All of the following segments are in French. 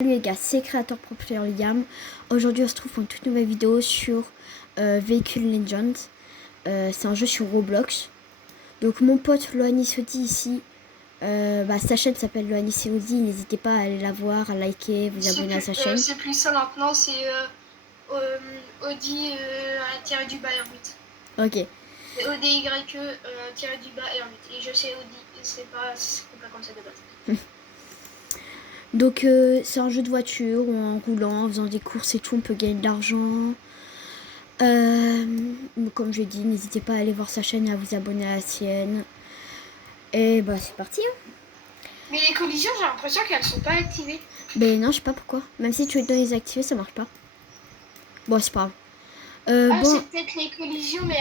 Salut les gars, c'est Creator Pro Liam. Aujourd'hui on se trouve pour une toute nouvelle vidéo sur Vehicle Legends. C'est un jeu sur Roblox. Donc mon pote Loani Sodi ici, sa chaîne s'appelle Loani Sodi. N'hésitez pas à aller la voir, à liker, vous abonner à sa chaîne. C'est plus ça maintenant, c'est Audi tiré du bas R8. Ok. C'est ODYE tiré du bas R8. Et je sais Audi, c'est pas comme ça de base. Donc c'est un jeu de voiture où en roulant, en faisant des courses et tout, on peut gagner de l'argent. Comme je dis, n'hésitez pas à aller voir sa chaîne et à vous abonner à la sienne. Et bah c'est parti hein. Mais les collisions, j'ai l'impression qu'elles sont pas activées. Ben non, je sais pas pourquoi. Même si tu es dans les activer, ça marche pas. Bon, c'est pas grave. Bon. C'est peut-être les collisions, mais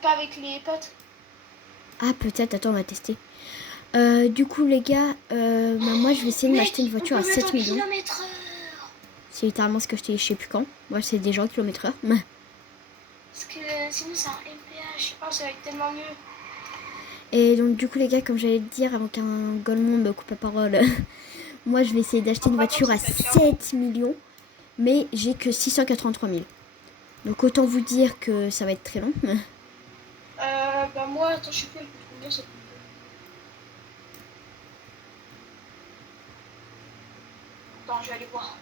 pas avec les potes. Ah, peut-être. Attends, on va tester. Du coup, les gars, moi, je vais essayer de m'acheter une voiture à 7 millions. km/h. C'est littéralement ce que je t'ai, je sais plus quand. Moi, c'est des gens km/h. Parce que sinon, c'est un MPH. Oh, ça va être tellement mieux. Et donc, du coup, les gars, comme j'allais te dire, avant qu'un Golemon me coupe la parole, moi, je vais essayer d'acheter une voiture à 7 millions. Mais j'ai que 683 000. Donc, autant vous dire que ça va être très long. Bah, moi, attends, je sais plus combien ça coûte. Attends, je vais aller voir.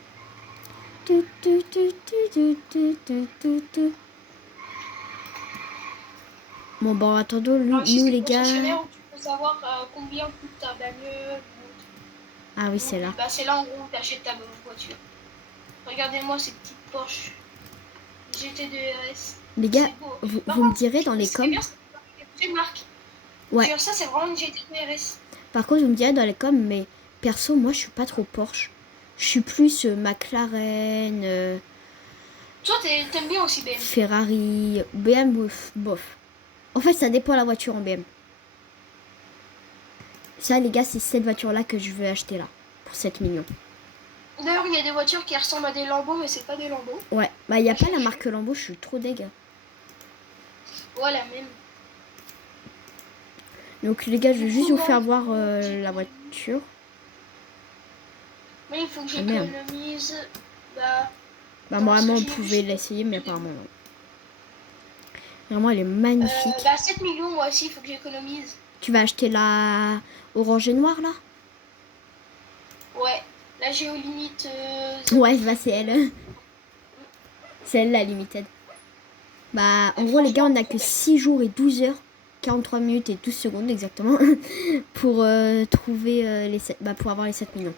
Bon, bon, attendons, nous les gars. Où tu peux savoir combien coûte ta bagnole. Ah oui, c'est là. Bah, c'est là en gros où tu achètes ta voiture. Regardez-moi ces petites Porsche GT2 RS. Les gars, vous me direz dans les coms. C'est marque. Ouais. Ça, c'est vraiment une GT2 RS. Par contre, vous me direz dans les coms, mais perso, moi, je suis pas trop Porsche. Je suis plus McLaren. Toi, t'aimes bien aussi BM. Ferrari, BM, bof. En fait, ça dépend de la voiture en BM. Ça, les gars, c'est cette voiture-là que je veux acheter là, pour 7 millions. D'ailleurs, il y a des voitures qui ressemblent à des Lambo, mais c'est pas des Lambo. Ouais, bah, il n'y a pas la marque Lambo, je suis trop dégueu. Ouais, la même. Donc, les gars, je vais juste vous faire voir la voiture. Mais il faut que j'économise. Bah, normalement, on pouvait l'essayer, mais apparemment, non. Vraiment, elle est magnifique. 7 millions, moi aussi, il faut que j'économise. Tu vas acheter la orange et noire, là? Ouais, la Géo Limite. Ouais, bah, c'est elle. C'est elle, la limited. Bah, en gros, les gars, on a que 6 jours et 12 heures, 43 minutes et 12 secondes exactement, pour trouver les 7, pour avoir les 7 millions.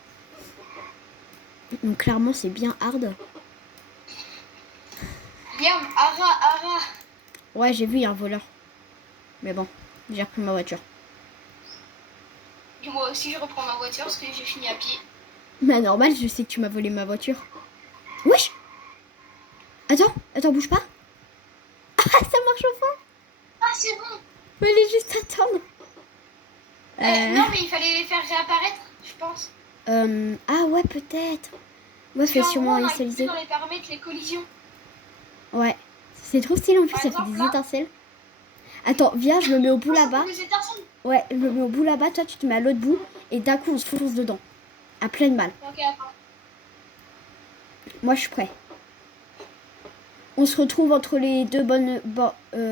Donc, clairement, c'est bien hard. Bien, Ara. Ouais, j'ai vu, il y a un voleur. Mais bon, j'ai repris ma voiture. Et moi aussi, je reprends ma voiture parce que j'ai fini à pied. Bah, normal, je sais que tu m'as volé ma voiture. Wesh! Attends, bouge pas. Ah, ça marche enfin! Ah, c'est bon! Fallait juste attendre. Non, mais il fallait les faire réapparaître, je pense. Ah ouais, peut-être. Ouais, fait sûrement initialiser. Dans les paramètres, les collisions. Ouais, c'est trop stylé en plus, ça fait des étincelles. Attends, viens, je me mets au bout là-bas. Ouais, je me mets au bout là-bas, toi tu te mets à l'autre bout et d'un coup on se fonce dedans. À pleine balle. Ok, attends. Moi je suis prêt. On se retrouve entre les deux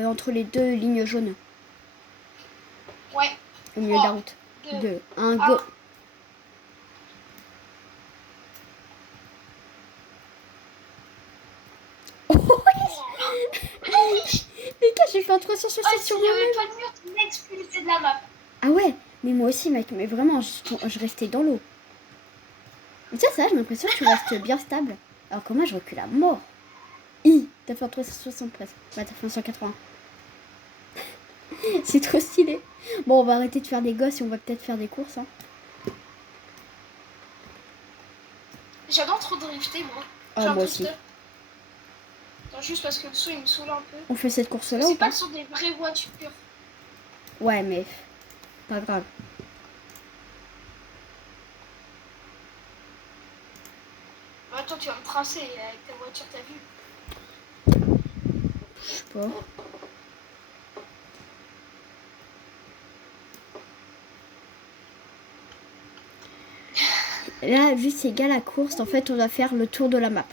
entre les deux lignes jaunes. Ouais. Au milieu de la route. 2, 1, go. Les gars, j'ai fait un 360 sur moi-même. Ah ouais, mais moi aussi mec, mais vraiment, je restais dans l'eau. Mais tiens, ça, j'ai l'impression que tu restes bien stable. Alors que moi, je recule à mort. T'as fait un 360 presque. Ouais, t'as fait un 180. C'est trop stylé. Bon, on va arrêter de faire des gosses et on va peut-être faire des courses. Hein. J'adore trop drifter, moi. Oh, moi aussi. Attends, juste parce que le son, il me saoule un peu. On fait cette course-là ou pas? C'est pas le son des vraies voitures. Ouais, mais pas grave. Attends, tu vas me tracer avec ta voiture, t'as vu? Je sais pas. Là, vu c'est égal à course, en fait, on doit faire le tour de la map.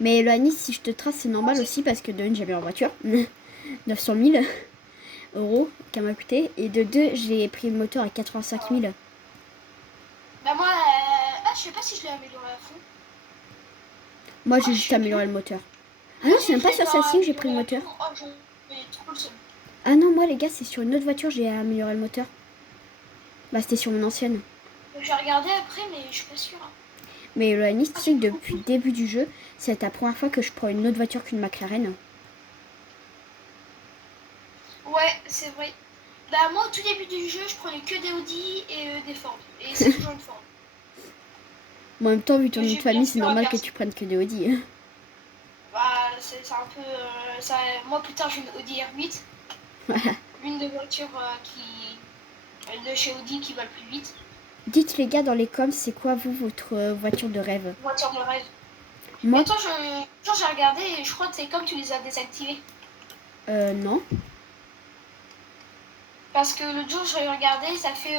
Mais le Anis, si je te trace, c'est normal aussi parce que de 1, j'avais en voiture. 900 000 euros qu'elle m'a coûté. Et de 2, j'ai pris le moteur à 85 000. Bah moi, je sais pas si je l'ai amélioré à fond. Moi, j'ai je juste sais amélioré plus. le moteur. Ah non, c'est même pas sur celle-ci que j'ai pris le moteur. Oh, j'ai trop le seum. Ah non, moi, les gars, c'est sur une autre voiture, j'ai amélioré le moteur. Bah, c'était sur mon ancienne. J'ai regardé après, mais je suis pas sûre. Mais le Anis, tu sais que depuis le début du jeu, c'est la première fois que je prends une autre voiture qu'une McLaren. Ouais, c'est vrai. Bah moi, au tout début du jeu, je prenais que des Audi et des Ford. Et c'est toujours une Ford. Mais en même temps, vu ton Que nom de j'ai bien famille, c'est fait normal que inverser. tu prennes que des Audi. Bah, c'est un peu... ça... Moi, plus tard, j'ai une Audi R8. L'une des voitures de chez Audi qui va le plus vite. Dites les gars dans les coms, c'est quoi vous, votre voiture de rêve? Voiture de rêve. Moi, Mais toi, j'ai regardé et je crois que c'est comme tu les as désactivés. non. Parce que l'autre jour, j'ai regardé, ça fait...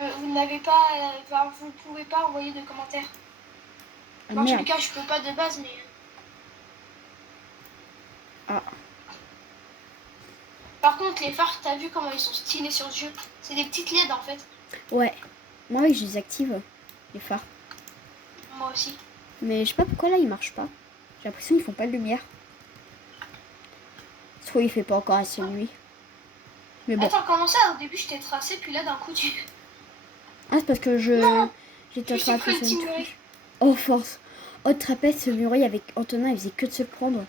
vous n'avez pas... Enfin, vous ne pouvez pas envoyer de commentaires. Ah Dans tous les merde. cas, je peux pas de base, mais... Ah. Par contre, les phares, t'as vu comment ils sont stylés sur ce jeu? C'est des petites LED en fait. Ouais. Moi, oui, je les active, les phares. Moi aussi. Mais je sais pas pourquoi là, ils marchent pas. J'ai l'impression qu'ils font pas de lumière. Soit il fait pas encore assez de nuit. Mais bon. Attends, comment ça? Au début, je t'ai tracé, puis là, d'un coup, tu... Ah, c'est parce que Non, j'étais en je train t'ai d'appuyer pris le sur une Timuré. touche. Oh, force. Oh, trapèze, ce murray avec Antonin, il faisait que de se le prendre.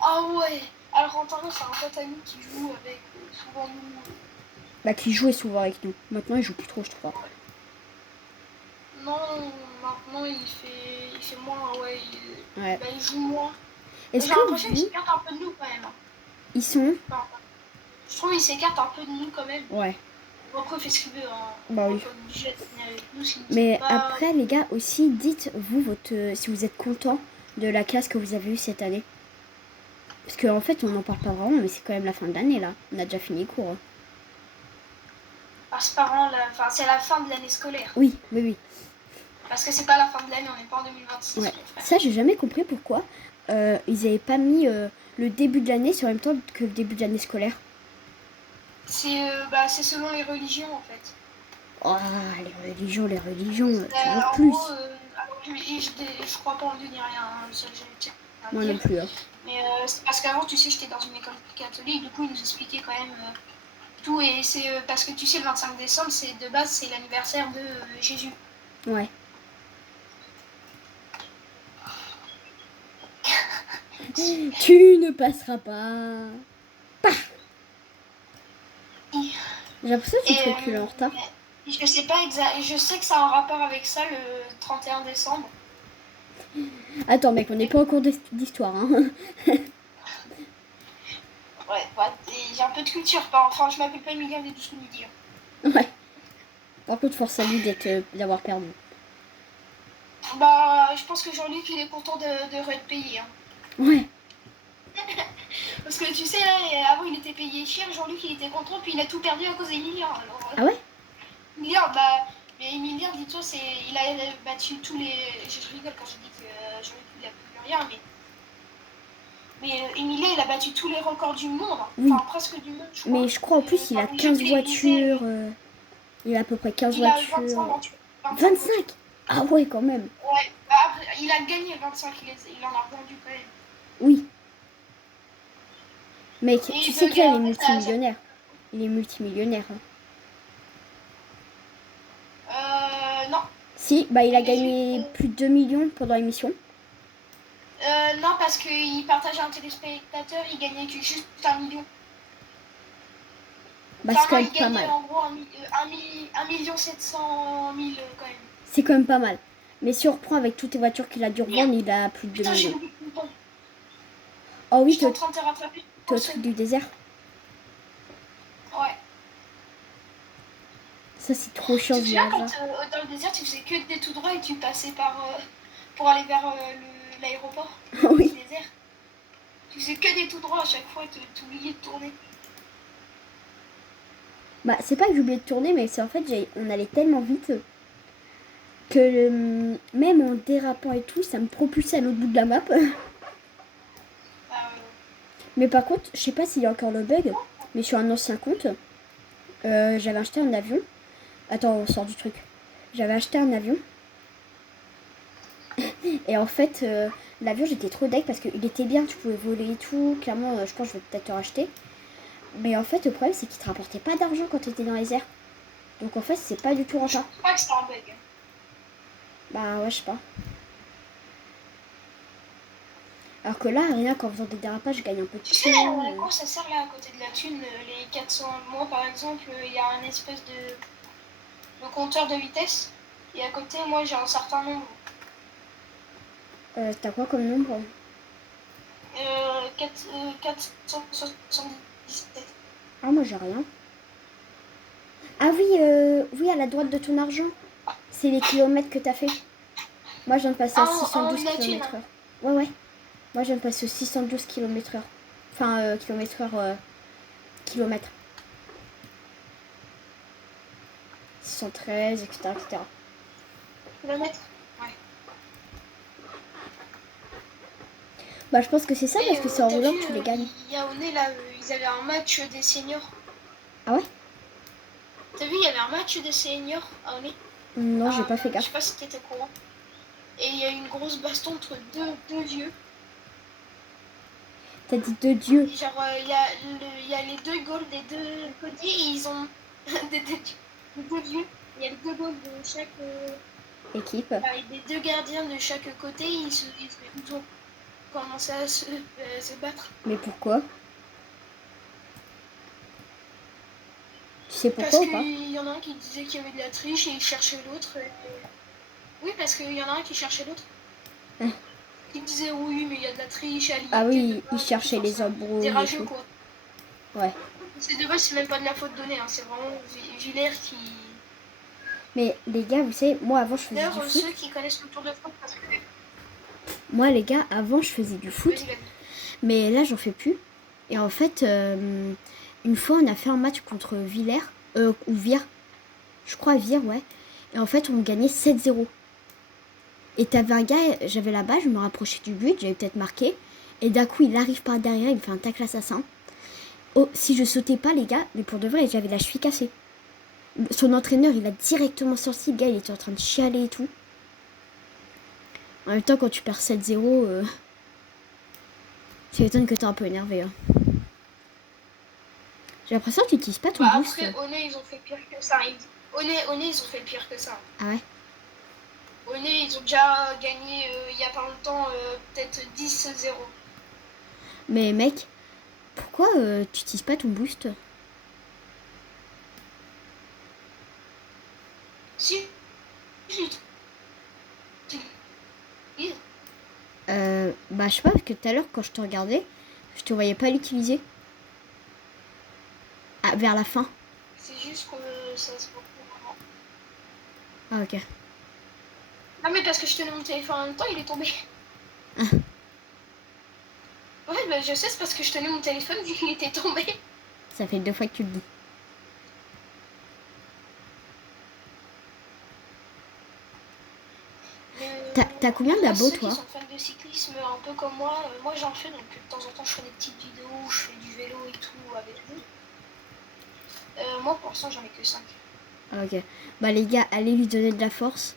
Ah ouais. Alors, Antonin, c'est un pote à nous qui joue avec souvent nous. Bah, qui jouait souvent avec nous. Maintenant, il joue plus trop, je crois. Non, maintenant, il fait moins, ouais. Ouais. Bah, il joue moins. J'ai Est-ce que l'impression qu'il vous, s'écarte un peu de nous quand même. ils sont... Enfin, je trouve qu'il s'écarte un peu de nous quand même. Ouais. Bon, après, il fait ce qu'il veut. Hein. Bah oui. Comme obligé de venir avec nous, s'il ne tient Mais pas. après, les gars, aussi, dites vous si vous êtes content de la classe que vous avez eue cette année. Parce qu'en fait, on n'en parle pas vraiment, mais c'est quand même la fin de l'année, là. On a déjà fini les cours. Par ses parents, enfin, c'est la fin de l'année scolaire. Oui, oui, oui. Parce que c'est pas la fin de l'année, on n'est pas en 2026. Ouais. Ça, j'ai jamais compris pourquoi ils avaient pas mis le début de l'année sur le même temps que le début de l'année scolaire. C'est selon les religions en fait. Oh, les religions, toujours En plus. gros, alors, je crois pas en Dieu ni rien, hein, ça j'ai à Moi dire. non plus. Hein. Mais c'est parce qu'avant, tu sais, j'étais dans une école catholique, du coup, ils nous expliquaient quand même tout. Et c'est parce que tu sais, le 25 décembre, de base, c'est l'anniversaire de Jésus. Ouais. Tu ne passeras pas. Pah. J'ai l'impression que tu te recules en retard. Je sais pas exact. Je sais que ça a un rapport avec ça le 31 décembre. Attends, mec, on n'est pas en cours d'histoire. Hein. Ouais, bah, j'ai un peu de culture. Enfin, je m'appelle pas Emilien des 12 midi. Ouais. Par contre, force à lui d'avoir perdu. Bah, je pense que Jean-Luc, il est content de être payé. Hein. Ouais. Parce que tu sais, là, avant, il était payé cher. Jean-Luc, il était content, puis il a tout perdu à cause d'Emilien. Ah ouais? Emilien, bah... Mais Emilien, dis-toi, il a battu tous les... Je rigole quand je dis que Jean-Luc, il a plus rien, mais Emilien, il a battu tous les records du monde. Oui. Enfin, presque du monde, je crois. Mais je crois en plus, il a 15 voitures. Il a à peu près 15 voitures. Il a 25 25 Ah ouais, quand même. Ouais, bah, après, il a gagné 25, il en a vendu quand même. Oui. Mec, Et tu il sais veut que là, il est garder multimillionnaire. Il est multimillionnaire. Non. Si, bah il a gagné plus de 2 millions pendant l'émission. Non, parce qu'il partageait un téléspectateur, il gagnait que juste 1 million. Bah Enfin, c'est quand non, même il pas gagnait mal. en gros 1 700 000 quand même. C'est quand même pas mal. Mais si on reprend avec toutes les voitures qu'il a dû revendre, il a plus de 2 Putain, j'ai millions. oublié de bouton. Oh oui, J'étais en train de te rattraper. t'es au truc du désert. Ouais. Ça, c'est trop chiant Tu ce te souviens village. quand dans le désert, tu faisais que des tout droits et tu passais pour aller vers l'aéroport Oui. du désert. Tu faisais que des tout droits à chaque fois et tu oubliais de tourner. Bah, c'est pas que j'ai oublié de tourner, mais c'est en fait, on allait tellement vite même en dérapant et tout, ça me propulsait à l'autre bout de la map. Mais par contre, je sais pas s'il y a encore le bug, mais sur un ancien compte, j'avais acheté un avion. Attends, on sort du truc. J'avais acheté un avion. Et en fait, l'avion, j'étais trop deg parce qu'il était bien, tu pouvais voler et tout. Clairement, je pense que je vais peut-être te racheter. Mais en fait, le problème, c'est qu'il te rapportait pas d'argent quand tu étais dans les airs. Donc en fait, c'est pas du tout rentable. Je crois que c'était un bug. Bah ouais, je sais pas. Alors que là, rien qu'en faisant des dérapages, je gagne un peu de Tu sais, thunes. à quoi ça sert là à côté de la thune, les 400. Moi par exemple, il y a un espèce de compteur de vitesse. Et à côté, moi j'ai un certain nombre. T'as quoi comme nombre? 477. Ah, moi j'ai rien. Ah oui, oui, à la droite de ton argent. C'est les kilomètres que t'as fait. Moi, je viens de passer à 612 km/h. Ouais, ouais. Moi, je viens de passer aux 612 km/h. Enfin, km/h, kilomètres. 613, etc., etc. Kilomètres. Ouais. Bah, je pense que c'est ça, parce que c'est en roulant que tu les gagnes. Il y a Oné là, ils avaient un match des seniors. Ah ouais? T'as vu, il y avait un match des seniors à Oné. Non, j'ai pas fait Je gaffe. sais pas si t'étais au courant. Et il y a eu une grosse baston entre deux vieux. T'as dit de Dieu. Genre, il y a les deux goals des deux côtés et ils ont des deux vieux. Il y a les deux goals de chaque Équipe. des deux gardiens de chaque côté. Ils ont commencé à se battre. Mais pourquoi? Tu sais pourquoi Parce ou pas? qu'il y en a un qui disait qu'il y avait de la triche et il cherchait l'autre. Oui, parce qu'il y en a un qui cherchait l'autre. Hein. Il disait oui, mais il y a de la triche. Ah oui, il cherchait les embrouilles des et rageux, tout. quoi. Ouais. C'est de base, c'est même pas de la faute donnée, hein. C'est vraiment Villers qui. Mais les gars, vous savez, moi avant je faisais du D'ailleurs, foot. ceux qui connaissent le Tour de France, parce que. Moi les gars, avant je faisais du foot. Vas-y. Mais là j'en fais plus. Et en fait, une fois on a fait un match contre Villers, ou Vire. Je crois Vire, ouais. Et en fait on gagnait 7-0. Et t'avais un gars, j'avais la balle, je me rapprochais du but, j'avais peut-être marqué. Et d'un coup il arrive par derrière, il me fait un tacle assassin. Oh, si je sautais pas les gars, mais pour de vrai j'avais la cheville cassée. Son entraîneur il a directement sorti, le gars il était en train de chialer et tout. En même temps quand tu perds 7-0, ça m'étonne que t'es un peu énervé. Hein. J'ai l'impression que tu n'utilises pas ton boost. Après, Oné, ils ont fait pire que ça. Oné, ils ont fait pire que ça. Ah ouais? Oné, ils ont déjà gagné il y a pas longtemps, peut-être 10-0. Mais mec, pourquoi tu n'utilises pas ton boost? Si. Bah je sais pas, parce que tout à l'heure quand je te regardais, je te voyais pas l'utiliser. Ah, vers la fin. C'est juste que ça se voit vraiment. Ah ok. Non mais parce que je tenais mon téléphone en même temps, il est tombé. Ah. Ouais, bah je sais, c'est parce que je tenais mon téléphone vu qu'il était tombé. Ça fait 2 fois que tu le dis. T'as combien d'abos toi? Ceux qui sont fans de cyclisme un peu comme moi, moi j'en fais, donc de temps en temps je fais des petites vidéos où je fais du vélo et tout avec vous. Moi pour l'instant j'en ai que 5. Ah, ok. Bah les gars, allez lui donner de la force.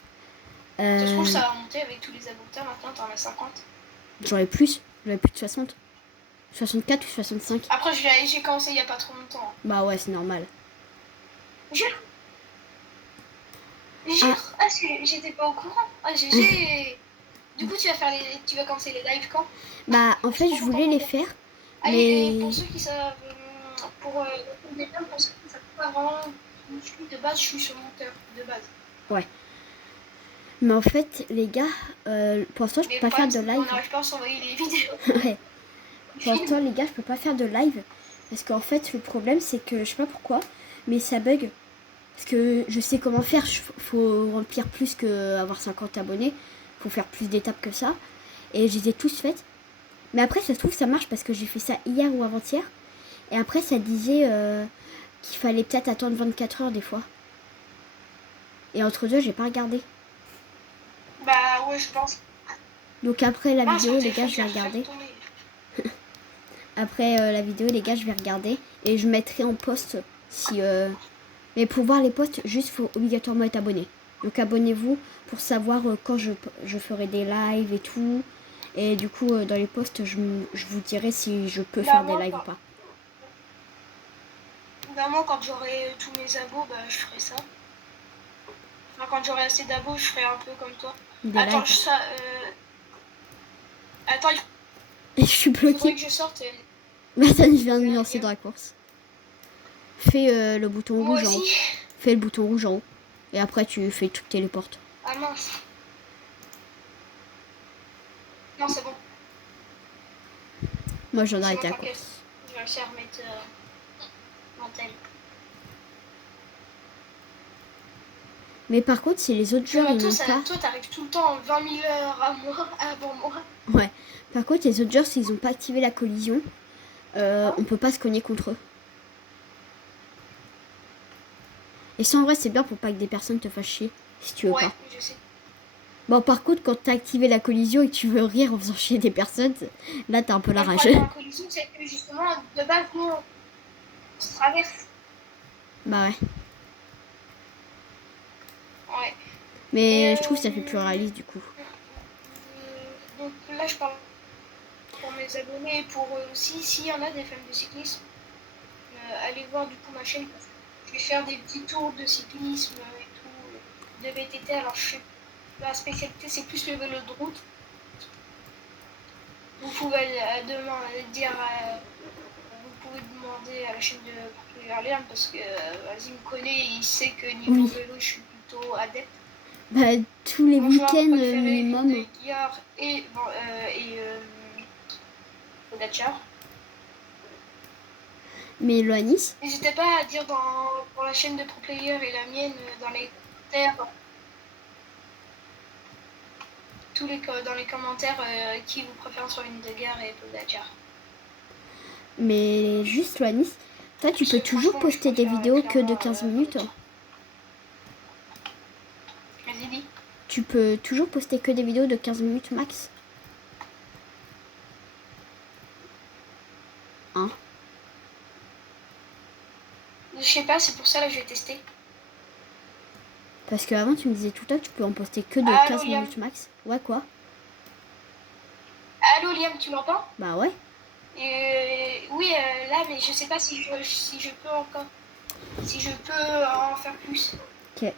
Ça se trouve ça va monter avec tous les abos que t'as, maintenant t'en as 50. J'en ai plus de 60. 64 ou 65. Après j'ai commencé il y a pas trop longtemps. Bah ouais, c'est normal. Jure. Ah j'étais pas au courant. Ah GG. Du coup tu vas commencer les lives quand? Bah en fait je voulais les faire. Allez, Mais pour ceux qui savent, pour qui savent pas vraiment, de base, je suis sur monteur, de base. Ouais. Mais en fait, les gars, pour l'instant, je peux pas faire de live. On n'arrive pas à s'envoyer les vidéos. Ouais. Pour l'instant, les gars, je peux pas faire de live. Parce qu'en fait, le problème, c'est que je sais pas pourquoi, mais ça bug. Parce que je sais comment faire. Faut remplir plus que avoir 50 abonnés. Faut faire plus d'étapes que ça. Et je les ai tous faites. Mais après, ça se trouve, ça marche parce que j'ai fait ça hier ou avant-hier. Et après, ça disait qu'il fallait peut-être attendre 24 heures des fois. Et entre deux, j'ai pas regardé. Bah ouais, je pense. Donc après la Mince, vidéo, mon les gars, téléphone, je vais il va faire regarder. tomber. Après la vidéo, les gars, je vais regarder. Et je mettrai en post si... Mais pour voir les posts, juste faut obligatoirement être abonné. Donc abonnez-vous pour savoir quand je ferai des lives et tout. Et du coup, dans les posts, je vous dirai si je peux Bah faire des moi, lives ou pas. quand j'aurai tous mes abos, bah je ferai ça. Enfin, quand j'aurai assez d'abos, je ferai un peu comme toi. Des Attends, lives. Attends, Et je suis il faudrait bloquée. que je sorte. Bah ça, je viens de me lancer dans la course. Fais le bouton Moi rouge en haut. aussi. Fais le bouton rouge en haut. Et après, tu fais toutes téléportes. Ah mince. Non, c'est bon. Moi, j'en ai C'est bon, arrêté la t'inquiète. course. Je vais réussir à remettre l'antenne. Mais par contre, si les autres Parce que joueurs, ils Matos, n'ont pas... toi, t'arrives tout le temps 20 000 heures avant moi. Ouais. Par contre, les autres joueurs, s'ils n'ont pas activé la collision, on peut pas se cogner contre eux. Et ça, en vrai, c'est bien pour pas que des personnes te fassent chier, si tu veux Ouais, pas. je sais. Bon, par contre, quand t'as activé la collision et que tu veux rire en faisant chier des personnes, là, t'as un peu la Le rage. problème dans la collision, c'est que justement, de base, nous, on se traverse. Bah ouais. Ouais. Mais Et je trouve que ça fait plus réaliste, du coup. donc là, je parle pour mes abonnés et pour eux aussi. S'il y en a des fans de cyclisme, allez voir du coup ma chaîne. Je vais faire des petits tours de cyclisme et tout, de VTT. Alors, ma spécialité, c'est plus le vélo de route. Vous pouvez dire, vous pouvez demander à la chaîne de Portugal parce que vas-y me connaît, il sait que niveau vélo, je suis plutôt adepte. Bah, tous les Mon joueur week-ends préféré, minimum. Vingegaard et Pogacar. Mais Loanis, N'hésitez pas à dire pour la chaîne de ProPlayer et la mienne dans les commentaires. Dans les commentaires qui vous préfère entre Vingegaard et Pogacar. mais juste Loanis, toi, tu peux toujours poster des vidéos que de 15 minutes. Vas-y, dis. Tu peux toujours poster que des vidéos de 15 minutes max. Hein? Je sais pas, c'est pour ça là je vais tester. Parce qu'avant, tu me disais tout le temps, tu peux en poster que de 15 Liam. minutes max. Ouais, quoi? Allô Liam, tu m'entends? Bah ouais. Oui, là, mais je sais pas si je peux encore. Si je peux en faire plus. Ok.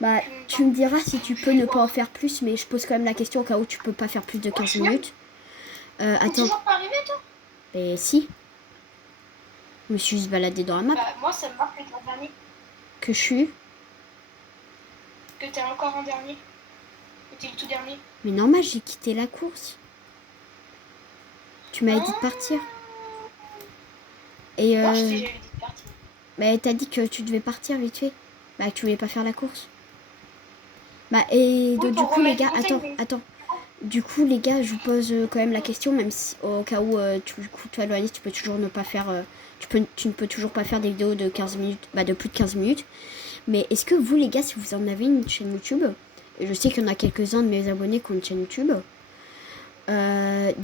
Bah, tu me diras si tu peux ne pas en faire plus, mais je pose quand même la question au cas où tu peux pas faire plus de 15 minutes. T'es Attends. toujours pas arrivé, toi? Mais si. Je me suis juste baladée dans la map. Bah, moi, ça me marque que t'es en dernier. Que je suis. Que t'es encore en dernier. Que t'es le tout dernier. Mais normal, j'ai quitté la course. Tu m'avais dit de partir. Et Non, j'avais dit de partir. bah, t'as dit que tu devais partir vite fait. Bah, que tu voulais pas faire la course. Bah, et Oui, du coup, les gars, bouteille, attends. Du coup, les gars, je vous pose quand même la question, même si au cas où, toi, Loanis, tu peux toujours ne pas faire. Tu ne peux toujours pas faire des vidéos de 15 minutes, bah, de plus de 15 minutes. Mais est-ce que vous, les gars, si vous en avez une chaîne YouTube, et je sais qu'il y en a quelques-uns de mes abonnés qui ont une chaîne YouTube,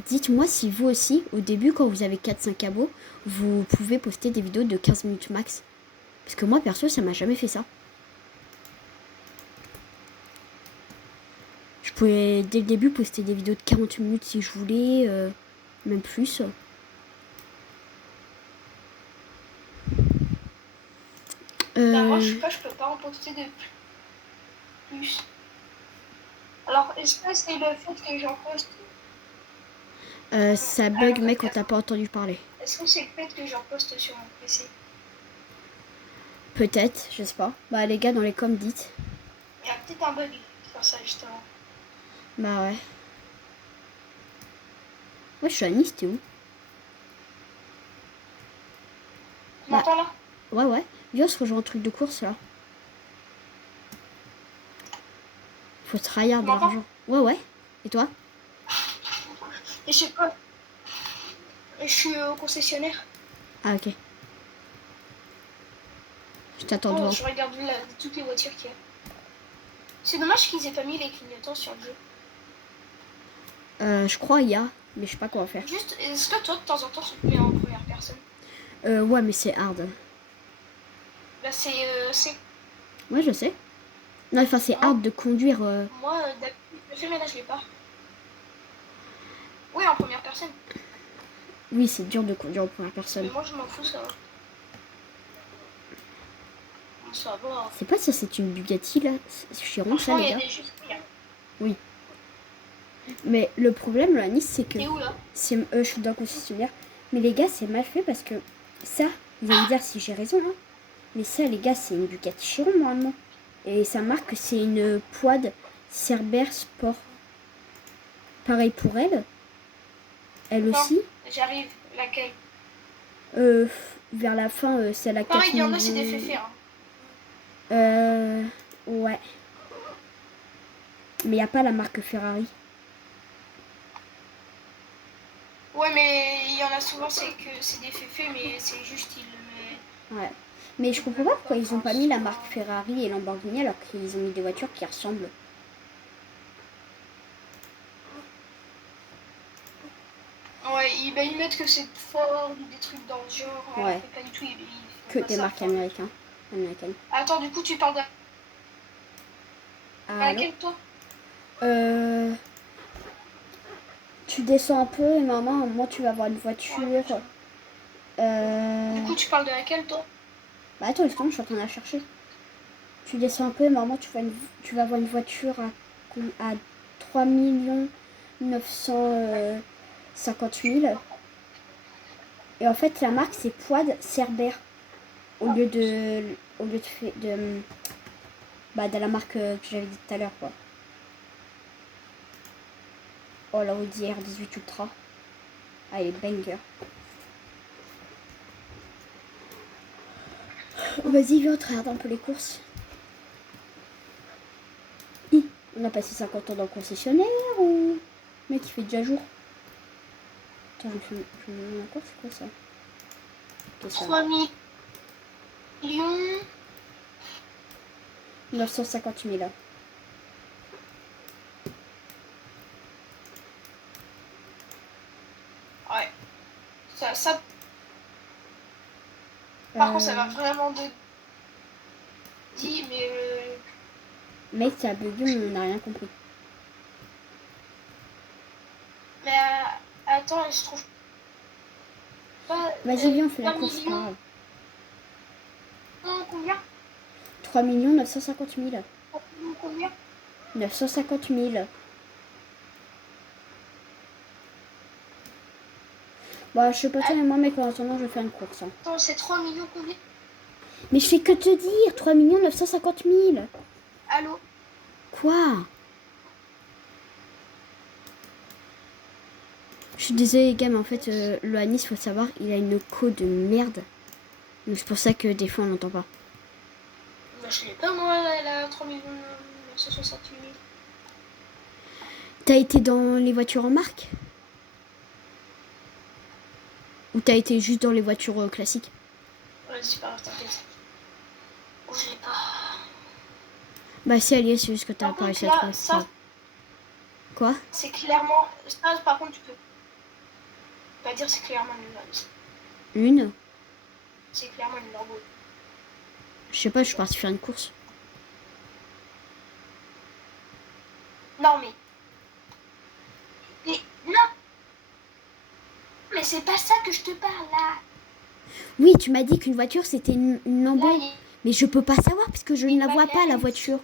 dites-moi si vous aussi, au début, quand vous avez 4-5 abos, vous pouvez poster des vidéos de 15 minutes max. Parce que moi, perso, ça m'a jamais fait ça. Je pouvais, dès le début, poster des vidéos de 40 minutes si je voulais, même plus. Bah, moi, je sais pas, je peux pas en poster de plus. Alors, est-ce que c'est le fait que j'en poste ça bug, mec, quand t'as pas entendu parler. Est-ce que c'est le fait que j'en poste sur mon PC? Peut-être, je sais pas. Bah, les gars, dans les coms, dites. Il y a peut-être un bug sur ça, justement. Bah, ouais. Ouais, je suis à Nice, t'es où? Tu m'entends là? Ouais, ouais. Viens, on se rejoint un truc de course, là. Faut tryhard de l'argent. Ouais, ouais. Et toi? Et je sais pas. Je suis au concessionnaire. Ah, ok. Je t'attends devant. Je regarde toutes les voitures qu'il y a. C'est dommage qu'ils aient pas mis les clignotants sur le jeu. Je crois il y a, mais je sais pas quoi faire. Juste, est-ce que toi, de temps en temps, tu te mets en première personne? Ouais, mais c'est hard. Là, c'est... Ouais, je sais. Non, enfin, c'est hard de conduire. Moi, d'habitude, je le fais, mais là, je l'ai pas. Ouais, en première personne. Oui, c'est dur de conduire en première Mais personne. moi, je m'en fous, ça va. Ça va. C'est pas ça, c'est une Bugatti là. C'est chiant ça, Franchement, il les y a gars. des jeux. Oui. Mais le problème, là, Nice, c'est que. T'es où, là? Je suis dans le concessionnaire. Mais les gars, c'est mal fait parce que ça, vous allez me dire si j'ai raison, hein. Mais ça, les gars, c'est une Bugatti Chiron normalement. Et ça marque que c'est une Quad Cerber Sport. Pareil pour elle. Elle Non, aussi. j'arrive. Laquelle? Vers la fin, c'est la 4 Pareil, il y en a, millions. c'est des féfés. Hein. Ouais. Mais il n'y a pas la marque Ferrari. Ouais, mais il y en a souvent, c'est que c'est des féfés, mais c'est juste, ils le mettent. Ouais. Mais je comprends pas pourquoi ils ont pas mis la marque Ferrari et Lamborghini alors qu'ils ont mis des voitures qui ressemblent. Ouais, ils mettent que c'est fort ou des trucs dans le genre. Ouais. Alors que pas du tout, ils font Que pas des ça, marques enfin. américaines. Attends, du coup, tu parles de Allô? laquelle, toi? Tu descends un peu et maman, moi tu vas voir une voiture. Ouais. Du Euh... coup, tu parles de laquelle, toi? Bah attends, justement, je suis en train de la chercher. Tu descends un peu et maman, tu vas voir une voiture à 3 950 000. Et en fait, la marque c'est Quad Cerber. Au lieu de la marque que j'avais dit tout à l'heure, quoi. Oh, la Audi R18 Ultra. Ah, elle est banger. Vas-y, viens, on regarde un peu les courses. On a passé 50 ans dans le concessionnaire ou... Mec, il fait déjà jour. Attends, je me mets encore, c'est quoi ça? Okay, 3 millions. 950 000. Ouais. Ça... Par contre, ça va vraiment de... Dit, mais... Mec, ça a bugué, on n'a rien compris. Mais attends, je trouve pas... Vas-y, viens, on fait la 3 course, c'est pas millions... grave. Combien? 3 950 000. 3 millions combien? 950 000. Bon, je sais pas toi, mais moi, mec, en attendant, je vais faire une course. Hein. Attends, c'est 3 millions combien? Mais je fais que te dire, 3 950 000. Allô? Quoi? Je suis désolée, les gars, mais en fait, le Anis, faut savoir, il a une co de merde. Donc c'est pour ça que des fois, on l'entend pas. Bah, je l'ai pas, moi, elle a 3 millions 968 000. T'as été dans les voitures en marque? Ou t'as été juste dans les voitures classiques? Ouais, c'est pas grave, t'inquiète. Oh, je l'ai pas. Bah si, elle y est, c'est juste que t'as Par pas réussi contre, à là, trouver. ça, Quoi? c'est clairement... Ça, par contre, tu peux pas dire c'est clairement Une? C'est clairement une Lambo. Je sais pas, je suis partie faire une course. Non, mais... Non. Mais c'est pas ça que je te parle, là. Oui, tu m'as dit qu'une voiture, c'était une Lambo. Là, Mais je peux pas savoir, puisque je ne la vois pas, la voiture.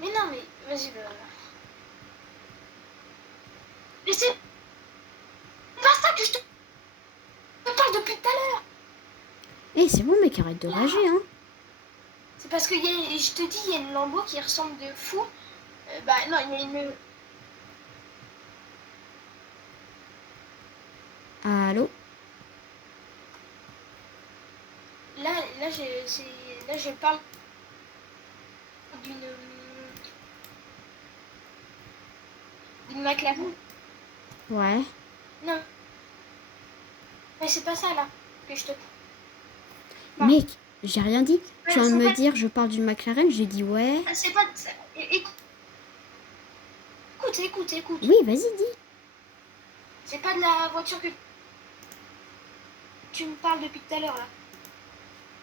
Mais non, mais... Vas-y, bah... Mais c'est pas ça que je te parle depuis tout à l'heure. Eh, c'est bon, mec, arrête de rager, hein. C'est parce que je te dis, il y a une Lambo qui ressemble de fou. Bah non, il y a une... Allô? Là, je parle d'une McLaren. Ouais. Non. Mais c'est pas ça, là, que je te... Mec, J'ai rien dit. Tu viens de me dire, je parle d'une McLaren. J'ai dit ouais. C'est pas... Écoute. Oui, vas-y, dis. C'est pas de la voiture que tu me parles depuis tout à l'heure, là.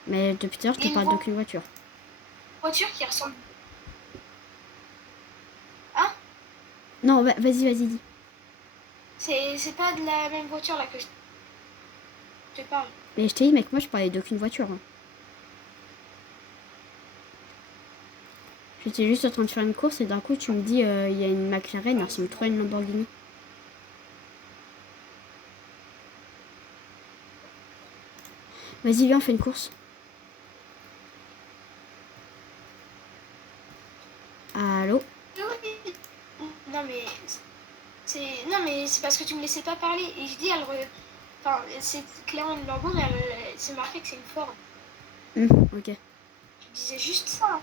Mais depuis tout à l'heure, je te parle d'aucune voiture. Voiture qui ressemble... Hein? Non, vas-y, dis. C'est pas de la même voiture, là, que je te parle. Mais je t'ai dit, mec, moi, je parlais d'aucune voiture. Hein. J'étais juste en train de faire une course et d'un coup, tu me dis, il y a une McLaren, elle ressemble trop à une Lamborghini. Vas-y, viens, on fait une course. Allô? Non mais c'est parce que tu me laissais pas parler. Et je dis, enfin, c'est clairement une Lambo, mais c'est marqué que c'est une Ford. Ok. Je disais juste ça.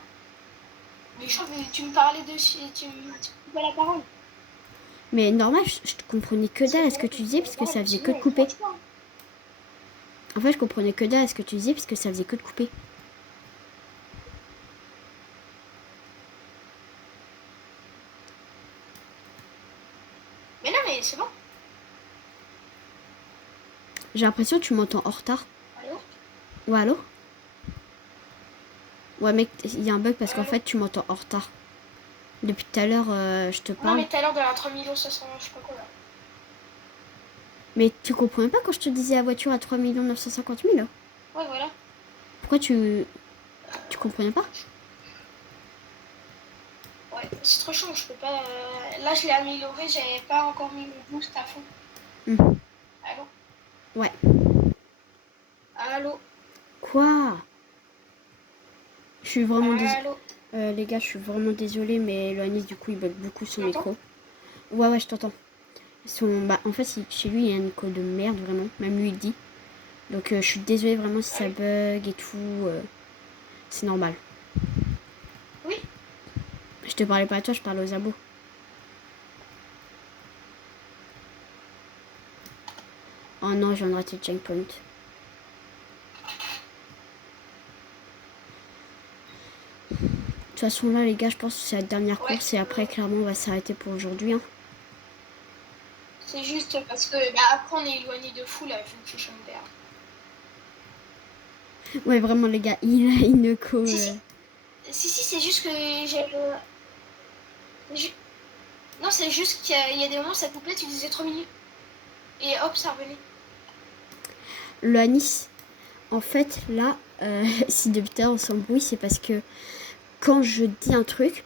Mais je crois que tu me parlais de... Tu me coupais la parole. Mais normal, je comprenais que dalle à ce que tu disais puisque ça faisait que de couper. En fait, je comprenais que dalle à ce que tu disais puisque ça faisait que de couper. Mais non, mais c'est bon. J'ai l'impression que tu m'entends en retard. Allô? Ouais, allô? Ouais, mec, il y a un bug parce qu'en fait, tu m'entends en retard. Depuis tout à l'heure, je te parle. Non, mais tout à l'heure, de la 3 500, je sais pas quoi, là. Mais tu comprenais pas quand je te disais la voiture à 3 950 000 là? Ouais, voilà. Pourquoi tu comprenais pas? Ouais, c'est trop chaud, je peux pas... Là, je l'ai amélioré, j'avais pas encore mis le boost à fond. Allô? Ouais. Allô? Quoi? Je suis vraiment Allô? les gars, je suis vraiment désolée, mais le Anis, du coup, il bug beaucoup son Tu micro. Ouais, je t'entends. En fait, chez lui, il y a un écho de merde, vraiment. Même lui, il dit. Donc, je suis désolée vraiment si ça bug et tout. C'est normal. Oui? Je te parlais pas à toi, je parlais aux abos. Oh non, je viens de rater le checkpoint. De toute façon, là, les gars, je pense que c'est la dernière course. Et après, clairement, on va s'arrêter pour aujourd'hui. Hein. C'est juste parce que après, on est éloigné de fou, là, il faut que je me perde. Ouais, vraiment, les gars, il a une co... Si, c'est juste que j'ai... Non, c'est juste qu'il y a des moments, ça coupait, tu disais 3 minutes. Et hop, ça revenait. Le Anis, en fait, là, si depuis tout à l'heure on s'embrouille, c'est parce que quand je dis un truc,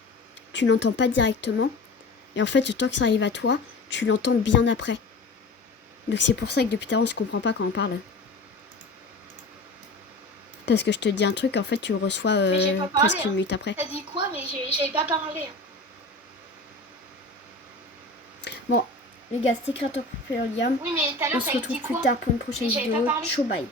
tu l'entends pas directement. Et en fait, le temps que ça arrive à toi, tu l'entends bien après. Donc c'est pour ça que depuis tout à l'heure, on se comprend pas quand on parle. Parce que je te dis un truc, en fait, tu le reçois presque une minute après. T'as dit quoi? Mais j'avais pas parlé. Bon, les gars, c'était Creator Liam. Oui, mais tout à l'heure, on se retrouve plus tard pour une prochaine vidéo. Chaud, bye.